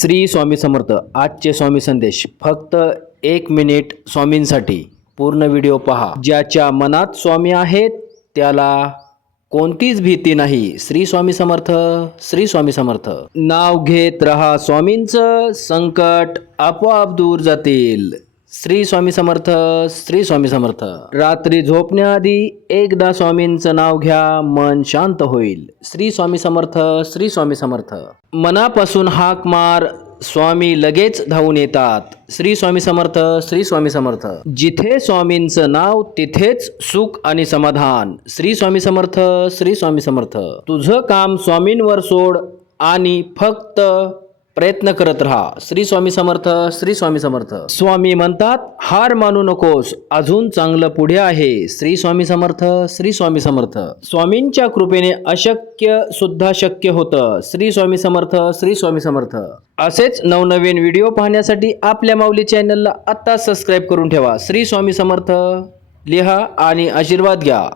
श्री स्वामी समर्थ. आजचे स्वामी संदेश फक्त 1 मिनिट स्वामींसाठी. पूर्ण व्हिडिओ पहा. ज्याच्या मनात स्वामी आहेत त्याला कोणतीच भीती नाही. श्री स्वामी समर्थ. श्री स्वामी समर्थ. नाव घेत रहा स्वामींचं, संकट आपोआप दूर जातील. श्री स्वामी समर्थ. श्री स्वामी समर्थ. रात्री झोपण्याआधी एकदा स्वामींचं नाव घ्या, मन शांत होईल. श्री स्वामी समर्थ. श्री स्वामी समर्थ. मनापासून हाक मार, स्वामी लगेच धावून येतात. श्री स्वामी समर्थ. श्री स्वामी समर्थ. जिथे स्वामींचं नाव तिथेच सुख आणि समाधान. श्री स्वामी समर्थ. श्री स्वामी समर्थ. तुझं काम स्वामींवर सोड आणि फक्त प्रयत्न करत राहा. श्री स्वामी समर्थ. श्री स्वामी समर्थ. स्वामी म्हणतात, हार मानू नकोस, अजून चांगलं पुढे आहे. श्री स्वामी समर्थ. श्री स्वामी समर्थ. स्वामींच्या कृपेने अशक्य सुद्धा शक्य होतं. श्री स्वामी समर्थ. श्री स्वामी समर्थ. असेच नवनवीन व्हिडिओ पाहण्यासाठी आपल्या माऊली चॅनलला आत्ता सबस्क्राईब करून ठेवा. श्री स्वामी समर्थ लिहा आणि आशीर्वाद घ्या.